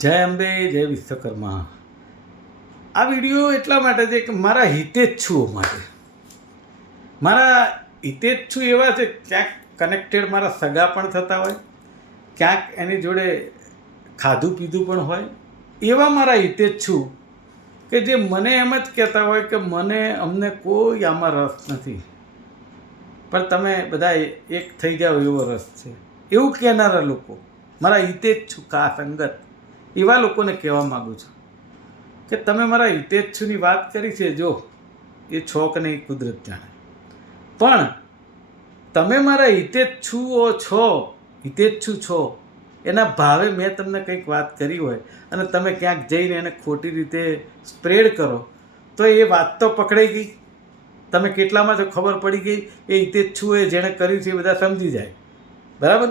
જય અંબે, જય વિશ્વકર્મા. આ વીડિયો એટલા માટે છે કે મારા હિતેચ્છુઓ માટે. મારા હિતેચ્છુ એવા છે, ક્યાંક કનેક્ટેડ મારા સગા પણ થતા હોય, ક્યાંક એની જોડે ખાધું પીધું પણ હોય, એવા મારા હિતેચ્છુ કે જે મને એમ જ કહેતા હોય કે મને અમને કોઈ આમાં રસ નથી. પણ તમે બધા એક થઈ જાઓ એવો રસ છે. એવું કહેનારા લોકો, મારા હિતેચ્છુ કા સંગત એવા લોકોને કહેવા માગું છું કે તમે મારા હિતેચ્છુની વાત કરી છે, જો, એ છોક નહીં કુદરત જાણે. પણ તમે મારા હિતેચ્છુઓ છો, હિતેચ્છુ છો, એના ભાવે મેં તમને કંઈક વાત કરી હોય અને તમે ક્યાંક જઈને એને ખોટી રીતે સ્પ્રેડ કરો, તો એ વાત તો પકડાઈ ગઈ. તમે કેટલામાં તો ખબર પડી ગઈ, એ હિતેચ્છુએ જેણે કર્યું છે એ બધા સમજી જાય. બરાબર?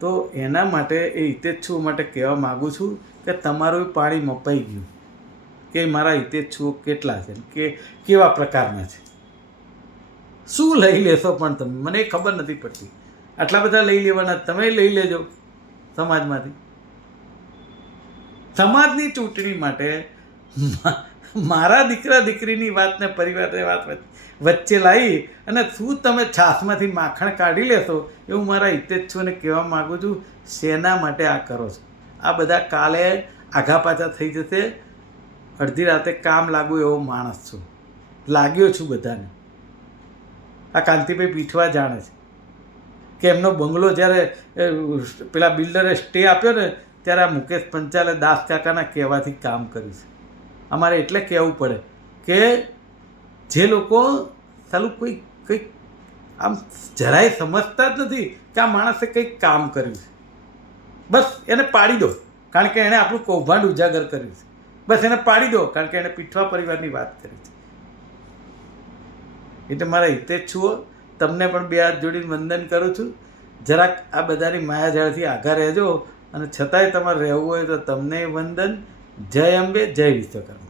તો એના માટે એ હિતેચ્છુઓ માટે કહેવા માગું છું કે તમારું પાણી મપાઈ ગયું. કે મારા હિતેચ્છુઓ કેટલા છે કે કેવા પ્રકારના છે? શું લઈ લેશો પણ તમે? મને ખબર નથી પડતી. આટલા બધા લઈ લેવાના તમે લઈ લેજો સમાજમાંથી. સમાજની ચૂંટણી માટે મારા દીકરા દીકરીની વાતને પરિવારની વાત વચ્ચે લાવી અને શું તમે છાસમાંથી માખણ કાઢી લેશો એવું મારા હિતેચ્છુઓને કહેવા માગું છું. શેના માટે આ કરો છો? આ બધા કાલે આઘા પાછા થઈ જશે. અડધી રાતે કામ લાગુ એવો માણસ છું. લાગ્યો છું બધાને. આ કાંતિભાઈ પીઠવા જાણે છે. કે એમનો બંગલો જ્યારે પેલા બિલ્ડરે સ્ટે આપ્યો ને, ત્યારે આ મુકેશ પંચાલે દાસ કાકાના કહેવાથી કામ કર્યું છે. અમારે એટલે કહેવું પડે કે જે લોકો સાલું કોઈ, કંઈક આમ જરાય સમજતા જ નથી કે આ માણસે કંઈક કામ કર્યું છે. બસ એને પાડી દો. કારણ કે એણે આપણું કૌભાંડ ઉજાગર કર્યું છે. બસ એને પાડી દો. કારણ કે એણે પીઠવા પરિવારની વાત કરી છે. એટલે મારા હિતે જ છુઓ તમને પણ બે હાથ જોડીને વંદન કરું છું. જરાક આ બધાની માયાજાળથી આઘા રહેજો અને છતાંય તમારે રહેવું હોય તો તમને વંદન. જય અંબે જય વિશ્વકર્મા.